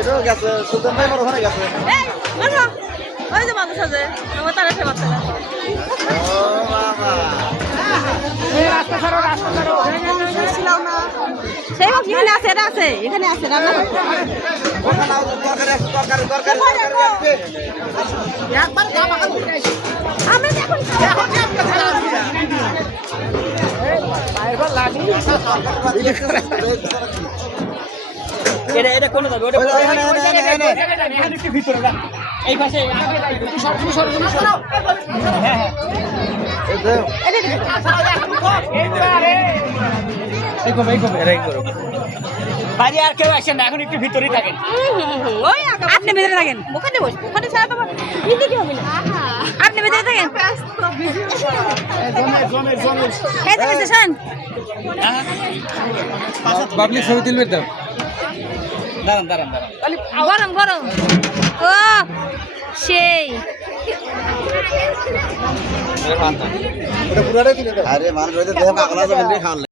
তো গেছে সুলতান ভাই বড় ওখানে গেছে ওই যে মানুষ আছে আমার তারা সে বাচ্চা ও বাবা সেই হোক এখানে আছে এটা আছে এখানে আছে রান্না। আমরা তো এখন এটা এটা কোন যাবে ওটা ওই যে এখানে, একটু ভিতরে এই পাশে হ্যাঁ হ্যাঁ বাইরে আর কেউ আসেন না এখন ভিতরেই থাকেন ওই আপনি ভিতরে থাকেন ওখানে বসবো ওখানে ছাড়া তো ভিতরে হবে না আপনি ভিতরে থাকেন পাবলিক ছবি তুলবে তো দাঁড়ান দাঁড়ান দাঁড়ান। গরম গরম। ও সেই। আরে মানুষ হয়তো দেহে পাগলা যাবেন রে খাওয়ার